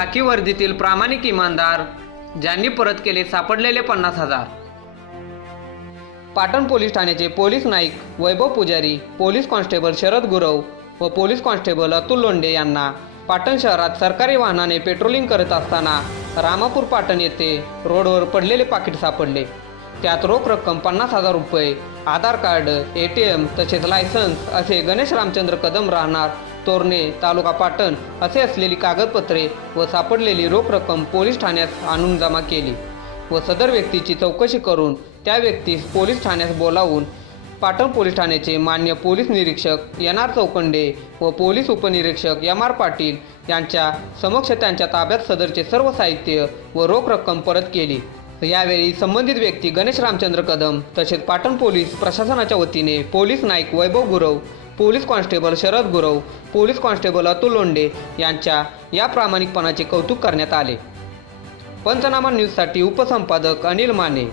खाकी वर्दीतील प्रामाणिक इमानदार ज्यांनी परत केले सापडलेले 50,000। पाटण पोलीस ठाण्याचे पोलीस नाईक वैभव पुजारी, पोलीस कॉन्स्टेबल शरद गुरव व पोलीस कॉन्स्टेबल अतुल लोंढे यांना पाटण शहरात सरकारी वाहनाने पेट्रोलिंग करत असताना रामापूर पाटण येथे रोडवर पडलेले पाकिट सापडले। त्यात रोख रक्कम 50,000 रुपये, आधार कार्ड, ATM तसेच लायसन्स असे गणेश रामचंद्र कदम राहणार तोरणे तालुका पाटण असे असलेली कागदपत्रे व सापडलेली रोख रक्कम पोलीस ठाण्यात आणून जमा केली व सदर व्यक्तीची चौकशी करून त्या व्यक्तीस पोलीस ठाण्यास बोलावून पाटण पोलीस ठाण्याचे मान्य पोलीस निरीक्षक NR चौकंडे व पोलीस उपनिरीक्षक MR पाटील यांच्या समक्ष त्यांच्या ताब्यात सदरचे सर्व साहित्य व रोख रक्कम परत केली। यावेळी संबंधित व्यक्ती गणेश रामचंद्र कदम तसेच पाटण पोलीस प्रशासनाच्या वतीने police naik Vaibhav Gurav, police constable Sharad Gurav, police constable Atul Londhe यांच्या या प्रामाणिकपणाचे कौतुक करण्यात आले। पंचनामा न्यूजसाठी उपसंपादक अनिल माने।